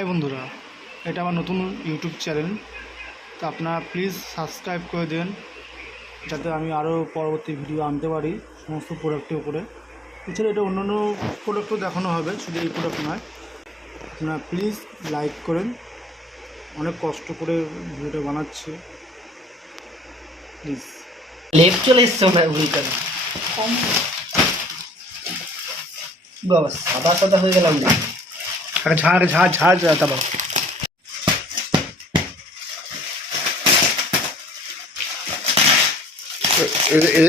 High বন্ধুরা, এটা আমার নতুন ইউটিউব চ্যানেল। তো আপনারা প্লিজ সাবস্ক্রাইব করে দেন, যাতে আমি আরও পরবর্তী ভিডিও আনতে পারি সমস্ত প্রোডাক্টের উপরে। এছাড়া এটা অন্যান্য প্রোডাক্টও দেখানো হবে, শুধু এই প্রোডাক্ট নয়। আপনারা প্লিজ লাইক করেন, অনেক কষ্ট করে ভিডিওটা বানাচ্ছি, প্লিজ। লেপ চলে এসছে না উল্টা বাবা, সাদা সাদা হয়ে গেলাম না। ঝাড় ঝাড় ঝাড় যাতা বাবা।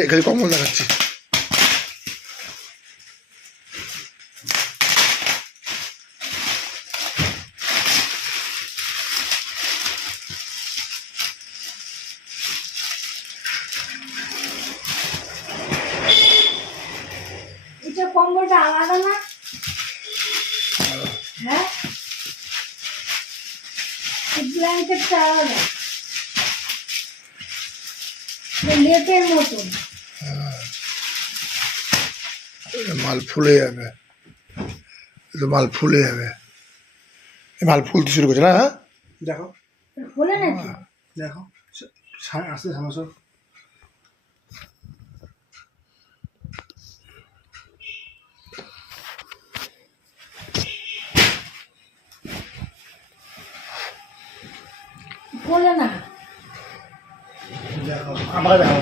এখানে কম্বল দেখাচ্ছি। এটা কম্বলটা আলাদা না? হ্যাঁ, ব্ল্যাঙ্কেটটা আলাদা, লেপের মতন। মাল ফুলে যাবে, মাল ফুলে যাবে। মাল ফুলতে শুরু করছে না? হ্যাঁ, দেখো হলে নাকি? দেখো আসতে সমস্যা। হলে না? দেখো আবার দেখো।